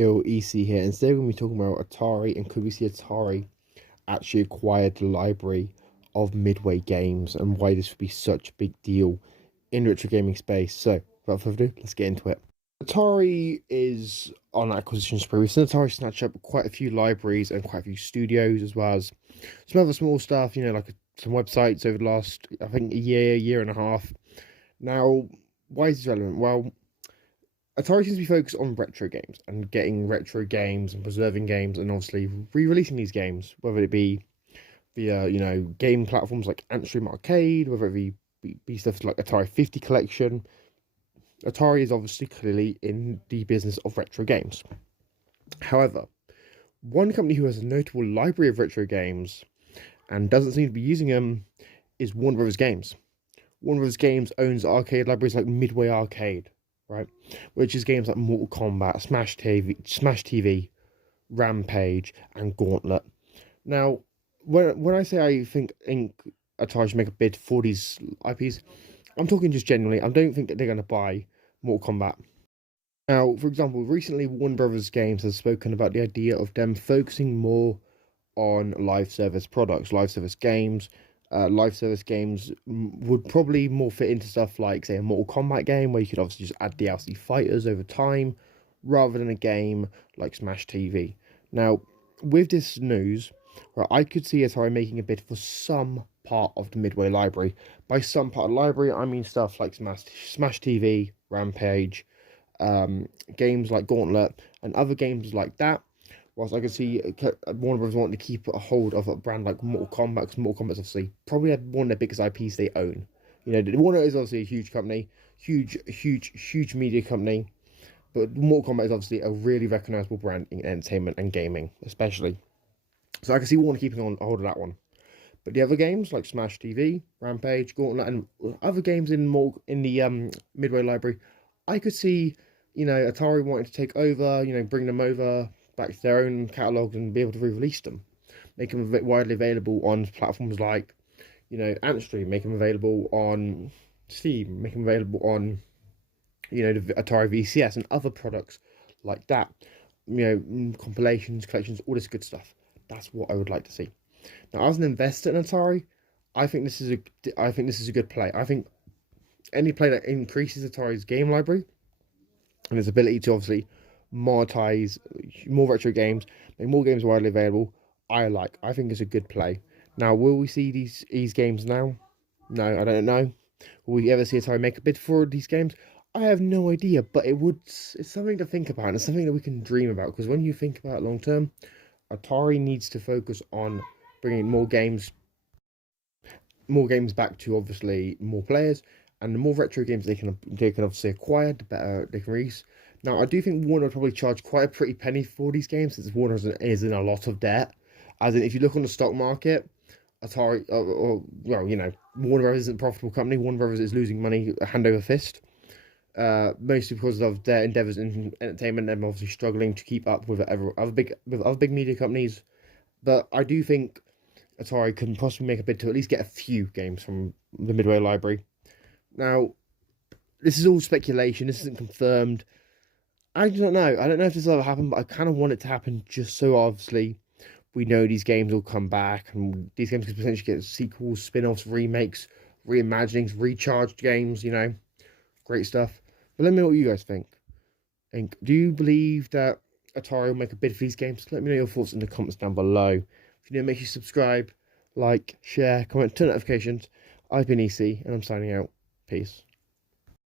EC here, and today we're going to be talking about Atari and could we see Atari actually acquired the library of Midway Games and why this would be such a big deal in the retro gaming space. So, without further ado, let's get into it. Atari is on acquisition spree. We've seen Atari snatch up quite a few libraries and quite a few studios, as well as some other small stuff, like some websites over the last, I think, year and a half. Now, why is this relevant? Well, Atari seems to be focused on retro games and getting retro games and preserving games and obviously re-releasing these games, whether it be via, game platforms like Antstream Arcade, whether it be stuff like Atari 50 collection. Atari is obviously clearly in the business of retro games. However, one company who has a notable library of retro games and doesn't seem to be using them is Warner Bros. Games. Warner Bros. Games owns arcade libraries like Midway Arcade, right? Which is games like Mortal Kombat, Smash TV, Rampage, and Gauntlet. Now, when I say I think Atari should make a bid for these IPs, I'm talking just genuinely. I don't think that they're going to buy Mortal Kombat. Now, for example, recently Warner Bros. Games has spoken about the idea of them focusing more on live service products, live service games. Live service games would probably more fit into stuff like, say, a Mortal Kombat game where you could obviously just add DLC fighters over time rather than a game like Smash TV. Now, with this news, I could see Atari making a bid for some part of the Midway library. By some part of the library, I mean stuff like Smash TV, Rampage, games like Gauntlet, and other games like that. Whilst I could see Warner Bros. Wanting to keep a hold of a brand like Mortal Kombat, because Mortal Kombat's obviously probably one of their biggest IPs they own. Warner is obviously a huge company, huge media company, but Mortal Kombat is obviously a really recognizable brand in entertainment and gaming, especially. So I can see Warner keeping on hold of that one. But the other games like Smash TV, Rampage, Gauntlet, and other games in the Midway library, I could see Atari wanting to take over, bring them over back to their own catalogs and be able to re-release them, make them widely available on platforms like Antstream, make them available on Steam, make them available on the Atari VCS and other products like that, compilations, collections, all this good stuff. That's what I would like to see. Now, as an investor in Atari, I think this is a good play. I think any play that increases Atari's game library and its ability to obviously monetize more retro games, make more games widely available, I think it's a good play. Now, will we see these games now? No, I don't know. Will we ever see Atari make a bid for these games? I have no idea, but it's something to think about, and it's something that we can dream about, because when you think about it long term, Atari needs to focus on bringing more games back to obviously more players, and the more retro games they can obviously acquire, the better they can release. Now, I do think Warner will probably charge quite a pretty penny for these games, since Warner is in a lot of debt. As in, if you look on the stock market, Atari, Warner Bros. Isn't a profitable company. Warner Bros. Is losing money hand over fist, mostly because of their endeavors in entertainment. They're obviously struggling to keep up with other big media companies. But I do think Atari can possibly make a bid to at least get a few games from the Midway library. Now, this is all speculation. This isn't confirmed. I don't know. I don't know if this will ever happen, but I kind of want it to happen just so obviously we know these games will come back and these games could potentially get sequels, spin-offs, remakes, reimaginings, recharged games, great stuff. But let me know what you guys think. Do you believe that Atari will make a bid for these games? Let me know your thoughts in the comments down below. If you didn't, make sure you subscribe, like, share, comment, turn notifications. I've been EC, and I'm signing out. Peace.